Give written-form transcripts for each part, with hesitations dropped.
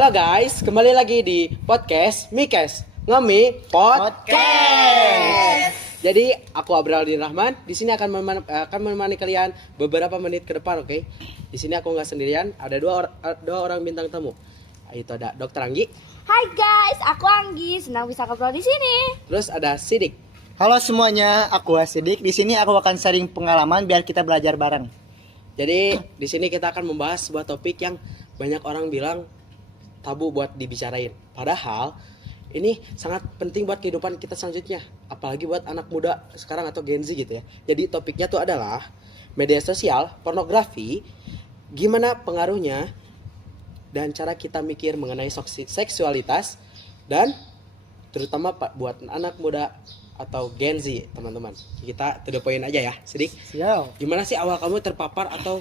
Halo guys, kembali lagi di podcast Mikes Ngemi Podcast. Jadi aku Abraldin Rahman, di sini akan menemani kalian beberapa menit ke depan, oke? Di sini aku nggak sendirian, ada dua orang bintang tamu. Itu ada Dokter Anggi. Hai guys, aku Anggi, senang bisa ngobrol di sini. Terus ada Sidik. Halo semuanya, aku Asidik. Di sini aku akan sharing pengalaman biar kita belajar bareng. Jadi di sini kita akan membahas sebuah topik yang banyak orang bilang tabu buat dibicarain. Padahal ini sangat penting buat kehidupan kita selanjutnya, apalagi buat anak muda sekarang atau Gen Z gitu ya. Jadi topiknya tuh adalah media sosial, pornografi, gimana pengaruhnya dan cara kita mikir mengenai seksualitas, dan terutama buat anak muda atau Gen Z, teman-teman. Kita to the point aja ya, Sidik. Siap. Gimana sih awal kamu terpapar atau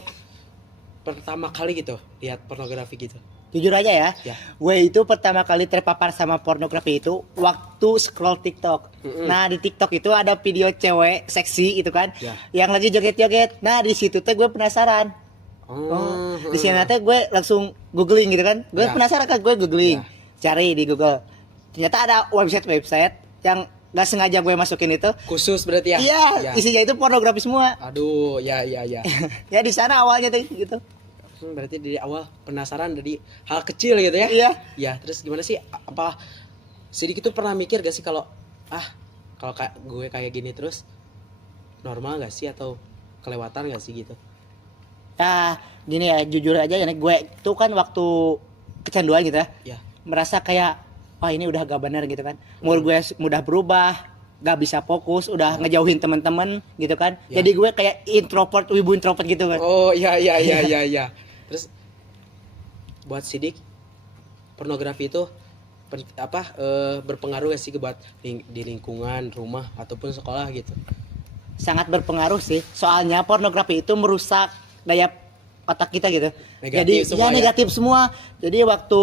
pertama kali gitu lihat pornografi gitu? Jujur aja ya, Ya. gue itu pertama kali terpapar sama pornografi itu waktu scroll TikTok. Nah di TikTok itu ada video cewek seksi gitu kan, Ya. yang lagi joget-joget. Nah di situ tuh gue penasaran. Di sini tuh gue langsung googling gitu kan. Gue Ya. penasaran kan, gue googling, Ya. cari di Google. Ternyata ada website yang nggak sengaja gue masukin itu. Khusus berarti ya? Iya, isinya itu pornografi semua. Aduh, ya. Ya di sana awalnya tuh gitu. Berarti dari awal penasaran dari hal kecil gitu ya? Iya. Ya, terus gimana sih? Apa sedikit tuh pernah mikir gak sih kalau kalau gue kayak gini terus normal gak sih atau kelewatan gak sih gitu? Ya gini ya, jujur aja ya, gue tuh kan waktu kecanduan gitu ya, Ya. merasa kayak wah ini udah gak bener gitu kan. Umur gue mudah berubah, gak bisa fokus, udah ngejauhin teman-teman gitu kan. Ya. Jadi gue kayak wibu introvert gitu kan. Oh, iya. Terus buat Sidik pornografi itu berpengaruh gak sih buat di lingkungan, rumah ataupun sekolah gitu? Sangat berpengaruh sih. Soalnya pornografi itu merusak daya otak kita gitu. Negatif Jadi semua ya? negatif semua. Jadi waktu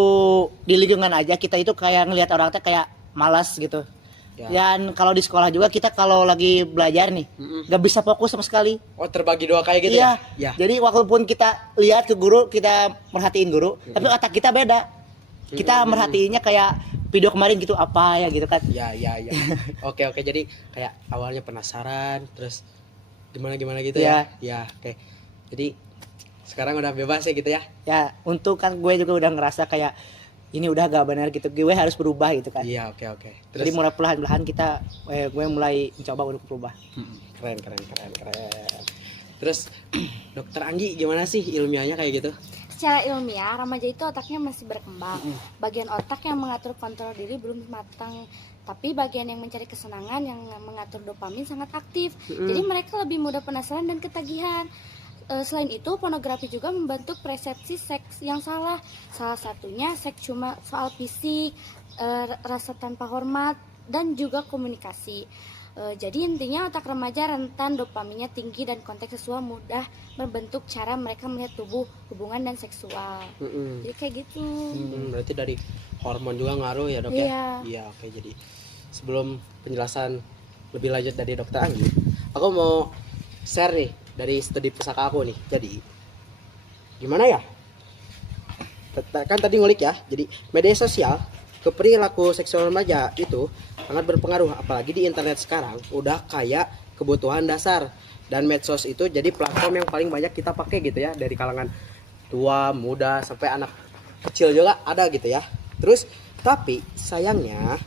di lingkungan aja kita itu kayak ngelihat orang teh kayak malas gitu. Ya. Dan kalau di sekolah juga kita kalau lagi belajar nih nggak bisa fokus sama sekali. Oh, terbagi dua kayak gitu Iya. ya? Jadi walaupun kita lihat ke guru, kita merhatiin guru, tapi otak kita beda. Kita merhatiinnya kayak video kemarin gitu apa ya gitu kan. Ya. Oke. Jadi kayak awalnya penasaran, terus gimana gitu ya? Ya, oke. Jadi sekarang udah bebas ya gitu ya? Ya, untuk kan gue juga udah ngerasa kayak ini udah gak benar gitu. Gue harus berubah gitu kan. Iya, oke. Jadi mulai perlahan-lahan gue mulai mencoba untuk berubah. Keren. Terus Dokter Anggi gimana sih ilmiahnya kayak gitu? Secara ilmiah, remaja itu otaknya masih berkembang. Bagian otak yang mengatur kontrol diri belum matang, tapi bagian yang mencari kesenangan yang mengatur dopamin sangat aktif. Jadi mereka lebih mudah penasaran dan ketagihan. Selain itu, pornografi juga membentuk persepsi seks yang salah. Salah satunya seks cuma soal fisik, rasa tanpa hormat, dan juga komunikasi. Jadi intinya otak remaja rentan dopaminnya tinggi dan konteks seksual mudah membentuk cara mereka melihat tubuh, hubungan, dan seksual. Jadi kayak gitu. Berarti dari hormon juga ngaruh ya, Dok Iya. ya? Iya, oke. Jadi sebelum penjelasan lebih lanjut dari Dokter Anggi, aku mau share nih dari studi pusaka aku nih. Jadi gimana ya? Kan tadi ngulik ya. Jadi media sosial ke perilaku seksual remaja itu sangat berpengaruh, apalagi di internet sekarang udah kayak kebutuhan dasar, dan medsos itu jadi platform yang paling banyak kita pakai gitu ya, dari kalangan tua, muda, sampai anak kecil juga ada gitu ya. Terus tapi sayangnya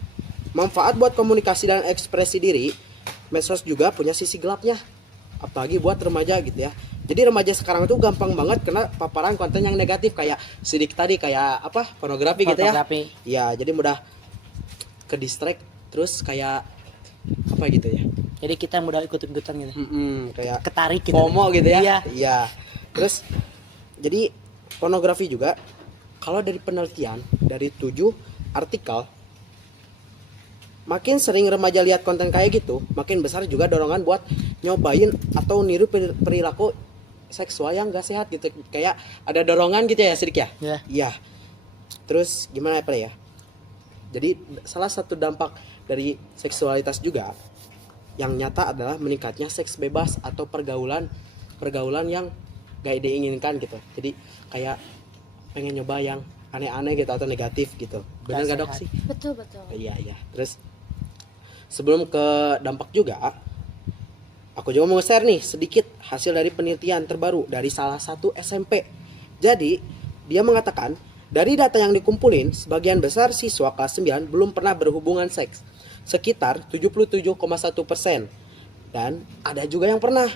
manfaat buat komunikasi dan ekspresi diri, medsos juga punya sisi gelapnya, apalagi buat remaja gitu ya. Jadi remaja sekarang tuh gampang banget kena paparan konten yang negatif, kayak Sidik tadi kayak pornografi gitu ya. Iya, jadi mudah ke distract, terus kayak apa gitu ya. Jadi kita mudah ikut-ikutan gitu. Kayak Ketarik gitu. FOMO gitu ya. Iya. Iya. Terus jadi pornografi juga, kalau dari penelitian dari 7 artikel, makin sering remaja lihat konten kayak gitu, makin besar juga dorongan buat nyobain atau niru perilaku seksual yang gak sehat gitu. Kayak ada dorongan gitu ya, Sidik ya? Iya. Iya. Terus gimana ya? Jadi salah satu dampak dari seksualitas juga yang nyata adalah meningkatnya seks bebas atau pergaulan yang gak diinginkan gitu. Jadi kayak pengen nyoba yang aneh-aneh gitu atau negatif gitu. Benar nggak dok sehat. sih? Betul betul. Iya iya. Terus sebelum ke dampak juga, aku juga mau share nih sedikit hasil dari penelitian terbaru dari salah satu SMP. Jadi dia mengatakan dari data yang dikumpulin, sebagian besar siswa kelas 9 belum pernah berhubungan seks, sekitar 77,1%. Dan ada juga yang pernah,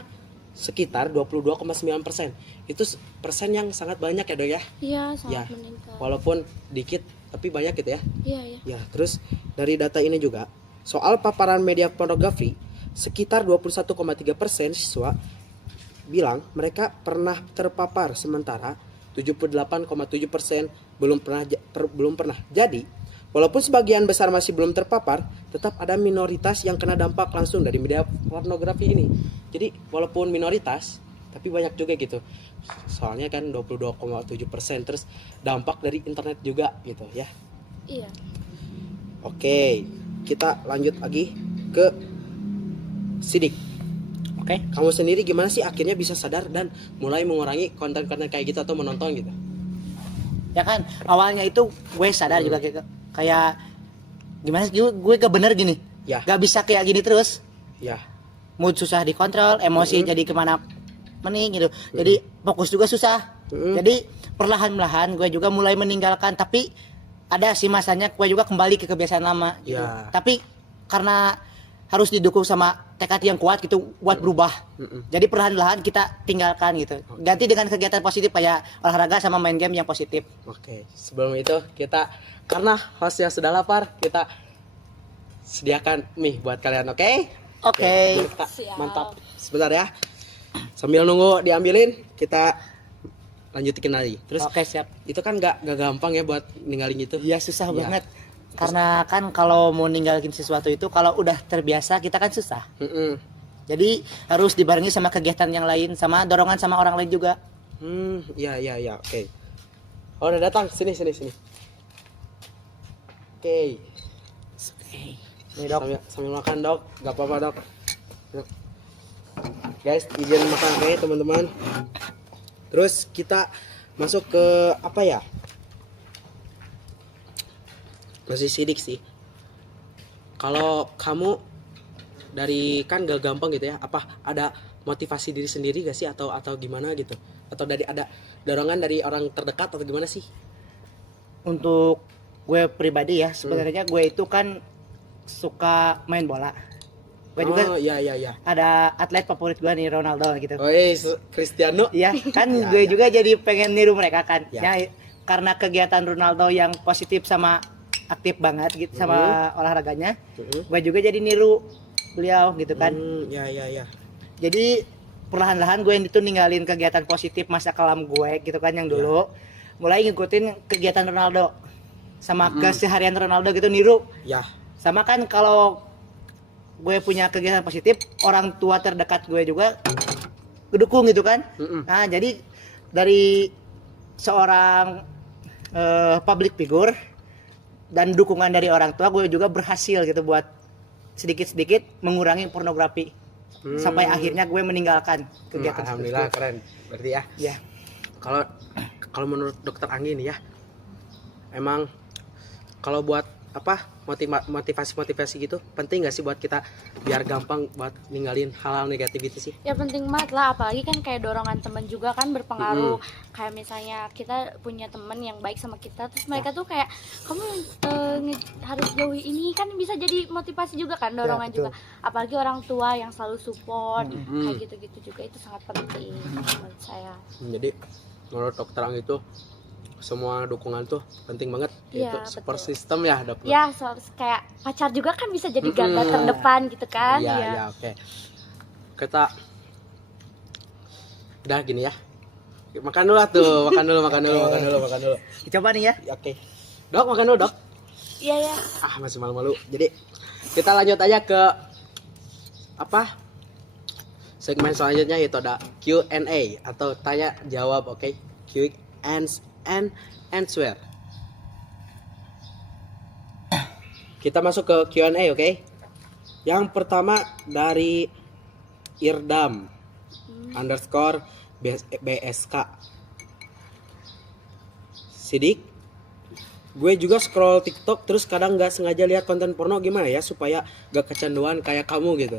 sekitar 22,9%. Itu persen yang sangat banyak ya dok ya. Iya Ya, sangat meningkat. walaupun dikit tapi banyak gitu ya. Iya ya. Ya, terus dari data ini juga soal paparan media pornografi, sekitar 21,3% siswa bilang mereka pernah terpapar, sementara 78,7% belum pernah. Jadi, walaupun sebagian besar masih belum terpapar, tetap ada minoritas yang kena dampak langsung dari media pornografi ini. Jadi, walaupun minoritas, tapi banyak juga gitu. Soalnya kan 22,7%, terus dampak dari internet juga gitu ya. Iya. Oke, kita lanjut lagi ke Sidik. Oke. Kamu sendiri gimana sih akhirnya bisa sadar dan mulai mengurangi konten-konten kayak gitu atau menonton gitu? Ya kan awalnya itu gue sadar juga kayak gimana sih, gue gak bener gini, Ya. gak bisa kayak gini terus, Ya. mood susah dikontrol, emosi jadi kemana mending gitu, jadi fokus juga susah. Jadi perlahan-lahan gue juga mulai meninggalkan, tapi ada sih masanya gue juga kembali ke kebiasaan lama gitu. Ya. Tapi karena harus didukung sama tekad yang kuat gitu buat berubah. Jadi perlahan-lahan kita tinggalkan gitu. Ganti dengan kegiatan positif kayak olahraga sama main game yang positif. Oke, sebelum itu kita, karena hostnya sudah lapar, kita sediakan mie buat kalian, oke? Oke. Mantap, Siap. mantap. Sebentar ya. Sambil nunggu diambilin, kita lanjutin lagi. Terus Oke, siap. itu kan gak gampang ya buat ninggalin gitu. Iya susah Iya. banget. Karena kan kalau mau ninggalin sesuatu itu kalau udah terbiasa kita kan susah. Mm-mm. Jadi harus dibarengi sama kegiatan yang lain, sama dorongan sama orang lain juga. Iya, oke. Oh, udah datang, sini. Oke. Nih dok. Sambil makan dok, gak apa-apa dok. Yuk. Guys, izin makan oke teman-teman. Terus kita masuk ke apa ya? Masih sidik sih. Kalau kamu dari kan gak gampang gitu ya, apa ada motivasi diri sendiri gak sih atau gimana gitu? Atau dari ada dorongan dari orang terdekat atau gimana sih? Untuk gue pribadi ya, sebenarnya gue itu kan suka main bola. Gue juga iya. ada atlet favorit gue nih, Ronaldo gitu. Oh, Cristiano. Iya, kan Ya, gue ya. juga jadi pengen niru mereka kan. Ya. Ya, karena kegiatan Ronaldo yang positif sama aktif banget gitu sama olahraganya, gue juga jadi niru beliau gitu kan. Ya. Jadi perlahan-lahan gue itu ninggalin kegiatan positif masa kelam gue gitu kan yang dulu, mulai ngikutin kegiatan Ronaldo sama keseharian Ronaldo gitu, niru. Ya. Sama kan kalau gue punya kegiatan positif, orang tua terdekat gue juga ngedukung gitu kan. Nah jadi dari seorang public figure dan dukungan dari orang tua, gue juga berhasil gitu buat sedikit-sedikit mengurangi pornografi. Sampai akhirnya gue meninggalkan kegiatan Alhamdulillah tersebut. keren. Berarti ya. Ya. Kalau menurut dokter Anggi nih ya, emang kalau buat apa motivasi gitu penting nggak sih buat kita biar gampang buat ninggalin hal-hal negatif itu sih? Ya penting banget lah, apalagi kan kayak dorongan teman juga kan berpengaruh. Kayak misalnya kita punya teman yang baik sama kita, terus mereka tuh kayak kamu harus jauhi ini, kan bisa jadi motivasi juga kan, dorongan betul. juga. Apalagi orang tua yang selalu support, kayak gitu-gitu juga itu sangat penting menurut saya. Jadi menurut dokter Anggi itu semua dukungan tuh penting banget. Iya, Itu support betul. system ya dok. Ya, kayak pacar juga kan bisa jadi garda terdepan gitu kan. Iya, oke. Kita udah gini ya. Makan dulu tuh, makan dulu. Coba nih ya. Oke. Dok, makan dulu, Dok. Iya ya. Masih malu-malu. Jadi kita lanjut aja ke apa? Segmen selanjutnya, yaitu ada Q&A atau tanya jawab, oke? Quick and answer. Kita masuk ke Q&A, oke? Yang pertama dari Irdam _ BSK. Sidik, gue juga scroll TikTok terus kadang nggak sengaja lihat konten porno, gimana ya supaya gak kecanduan kayak kamu gitu?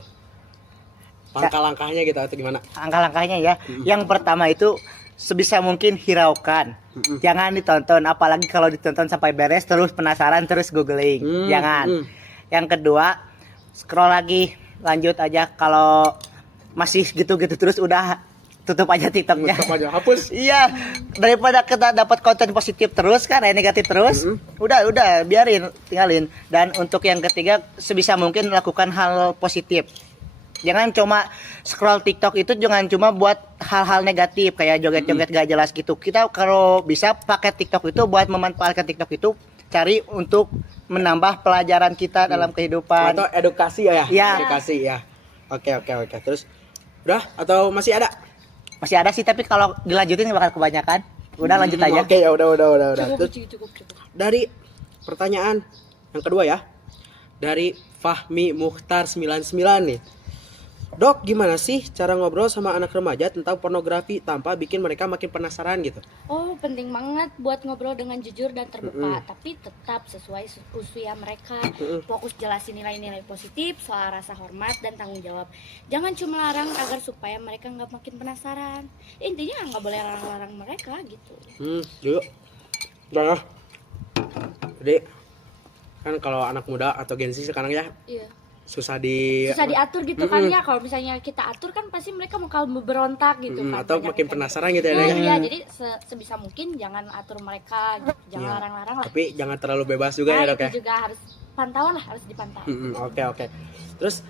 Langkah-langkahnya gitu atau gimana? Langkah-langkahnya ya. Yang pertama itu sebisa mungkin hiraukan. Jangan ditonton, apalagi kalau ditonton sampai beres terus penasaran terus googling. Jangan. Yang kedua, scroll lagi, lanjut aja. Kalau masih gitu-gitu terus udah tutup aja TikToknya. Tutup aja, hapus. Iya, daripada kita dapat konten positif terus kan, negatif terus. Udah biarin, tinggalin. Dan untuk yang ketiga, sebisa mungkin lakukan hal positif. Jangan cuma scroll TikTok itu jangan cuma buat hal-hal negatif kayak joget-joget gak jelas gitu. Kita kalau bisa pakai TikTok itu buat memanfaatkan TikTok itu cari untuk menambah pelajaran kita dalam kehidupan. Atau edukasi ya? Ya. Edukasi ya. Oke. Terus udah atau masih ada? Masih ada sih, tapi kalau dilanjutin bakal kebanyakan. Udah lanjut aja. Oke, ya udah. Cukup, Terus cukup. dari pertanyaan yang kedua ya. Dari Fahmi Mukhtar 99 nih. Dok, gimana sih cara ngobrol sama anak remaja tentang pornografi tanpa bikin mereka makin penasaran gitu? Oh, penting banget buat ngobrol dengan jujur dan terbuka, tapi tetap sesuai usia mereka. Fokus jelasin nilai-nilai positif soal rasa hormat dan tanggung jawab. Jangan cuma larang agar supaya mereka nggak makin penasaran. Intinya nggak boleh larang-larang mereka gitu. Yuk. Udah. Jadi kan kalau anak muda atau Gen Z sekarang ya Iya. susah diatur gitu kan ya. Kalau misalnya kita atur kan pasti mereka bakal berontak gitu kan. atau makin penasaran gitu ya. Iya, jadi sebisa mungkin jangan atur mereka, gitu. Jangan Iya. larang-larang lah. Tapi jangan terlalu bebas juga ya, Dok ya. Itu juga harus pantauan lah, harus dipantau. Oke. Terus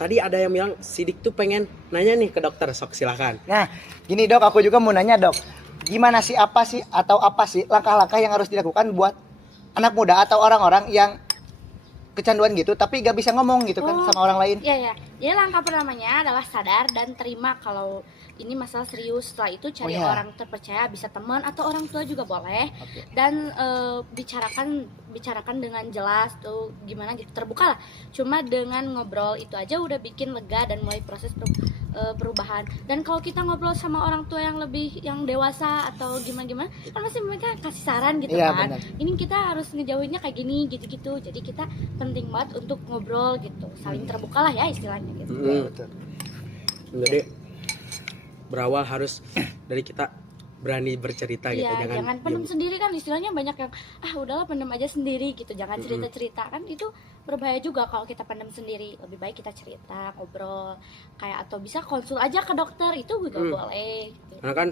tadi ada yang bilang Sidik tuh pengen nanya nih ke dokter, sok silakan. Nah, gini Dok, aku juga mau nanya Dok. Gimana sih apa sih langkah-langkah yang harus dilakukan buat anak muda atau orang-orang yang kecanduan gitu tapi gak bisa ngomong gitu kan sama orang lain? Iya. Jadi langkah pertamanya adalah sadar dan terima kalau ini masalah serius. Setelah itu cari orang terpercaya, bisa teman atau orang tua juga boleh. Dan bicarakan dengan jelas tuh gimana gitu, terbuka lah. Cuma dengan ngobrol itu aja udah bikin lega dan mulai proses perubahan. Dan kalau kita ngobrol sama orang tua yang dewasa atau gimana kan pasti mereka kasih saran gitu kan. Bener. Ini kita harus ngejauhinnya kayak gini gitu-gitu. Jadi kita penting banget untuk ngobrol gitu, saling terbuka lah ya istilahnya gitu. Betul. Jadi berawal harus dari kita berani bercerita gitu, Iya, jangan pendem diem. sendiri kan, istilahnya banyak yang udahlah pendem aja sendiri gitu, jangan cerita-cerita kan, itu berbahaya juga kalau kita pendem sendiri. Lebih baik kita cerita, ngobrol kayak, atau bisa konsul aja ke dokter, itu juga boleh gitu. Karena kan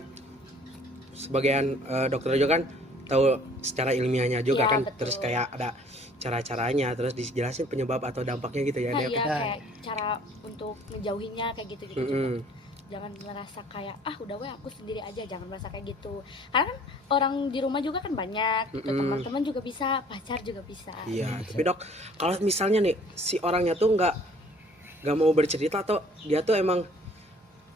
sebagian dokter juga kan tahu secara ilmiahnya juga Iya, kan, betul. terus kayak ada cara-caranya, terus dijelasin penyebab atau dampaknya gitu ya. Nah, Dok. iya, kayak cara untuk ngejauhinnya kayak gitu juga. Jangan merasa kayak udah aku sendiri aja, jangan merasa kayak gitu. Karena kan orang di rumah juga kan banyak gitu, teman-teman juga bisa, pacar juga bisa. Iya, tapi Dok, kalau misalnya nih si orangnya tuh nggak mau bercerita atau dia tuh emang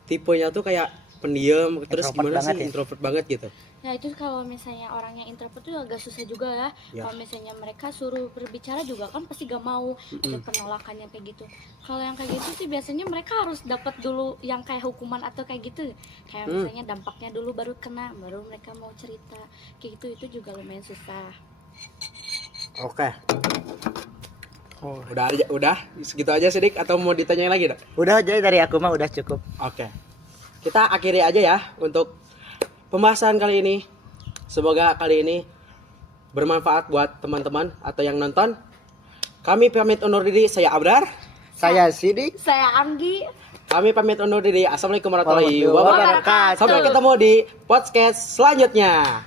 tipenya tuh kayak pendiam, terus gimana sih, introvert banget gitu. Nah itu kalau misalnya orang yang introvert tuh agak susah juga ya. Kalau misalnya mereka suruh berbicara juga kan pasti gak mau, ada penolakannya kayak gitu. Kalau yang kayak gitu sih biasanya mereka harus dapat dulu yang kayak hukuman atau kayak gitu. Kayak misalnya dampaknya dulu baru kena, baru mereka mau cerita. Kayak gitu, itu juga lumayan susah. Oke. Udah segitu aja Sidik atau mau ditanyain lagi, Dok? Udah aja dari aku mah udah cukup. Oke. Kita akhiri aja ya untuk pembahasan kali ini. Semoga kali ini bermanfaat buat teman-teman atau yang nonton. Kami pamit undur diri, saya Abrar. Saya Sidik. Saya Anggi. Kami pamit undur diri. Assalamualaikum warahmatullahi wabarakatuh. Sampai ketemu di podcast selanjutnya.